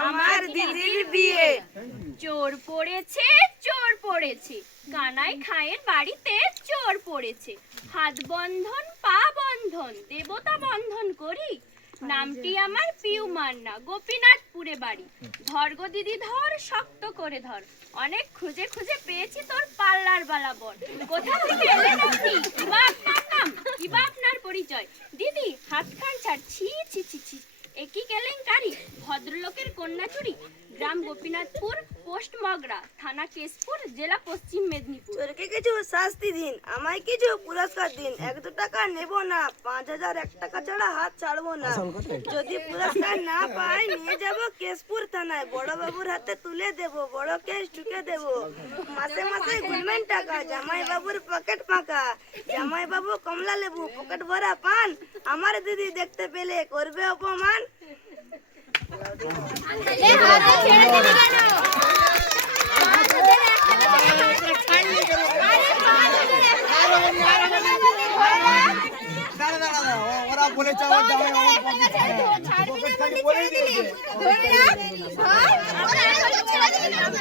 আমার দিদির বিয়ে। চোর পড়েছে, চোর পড়েছে, কানাই খায়ের বাড়িতে চোর পড়েছে। হাত বন্ধন পা বন্ধন দেবতা বন্ধন করি। নামটি আমার পিউ মান্না, গোপীনাথপুরে বাড়ি। ধর গো দিদি ধর, শক্ত করে ধর, অনেক খুঁজে খুঁজে পেয়েছি তোর পাল্লার বালা বর। কোথা থেকে এলেন আপনি? কিবা আপনার নাম, কিবা আপনার পরিচয়? দিদি হাত খান ছাড়, ছি ছি ছি ছি, একই কেলেঙ্কারি, ভদ্রলোকের কন্যা চুরি। গ্রাম গোপীনাথপুর, পোস্ট মগরা, থানা কেশপুর, জেলা পশ্চিম মেদিনীপুর। চোরকে কিছু শাস্তি দিন, আমায় কিছু পুরস্কার দিন। 1-2 টাকা নেব না, 5000 1 টাকা ছাড়া হাত ছাড়বো না। যদি পুরস্কার না পাই নিয়ে যাব কেশপুর থানায়, বড় বাবুর হাতে তুলে দেব, বড় কেস ঠুকে দেব। মাসে মাসে গুনবেন টাকা, জামাই বাবুর পকেট ফাঁকা। জামাই বাবু কমলা লেবু, পকেট ভরা পান, আমার দিদি দেখতে পেলে করবে অপমান। ওরা বলেছে আমার জামাই বাবুর পকেট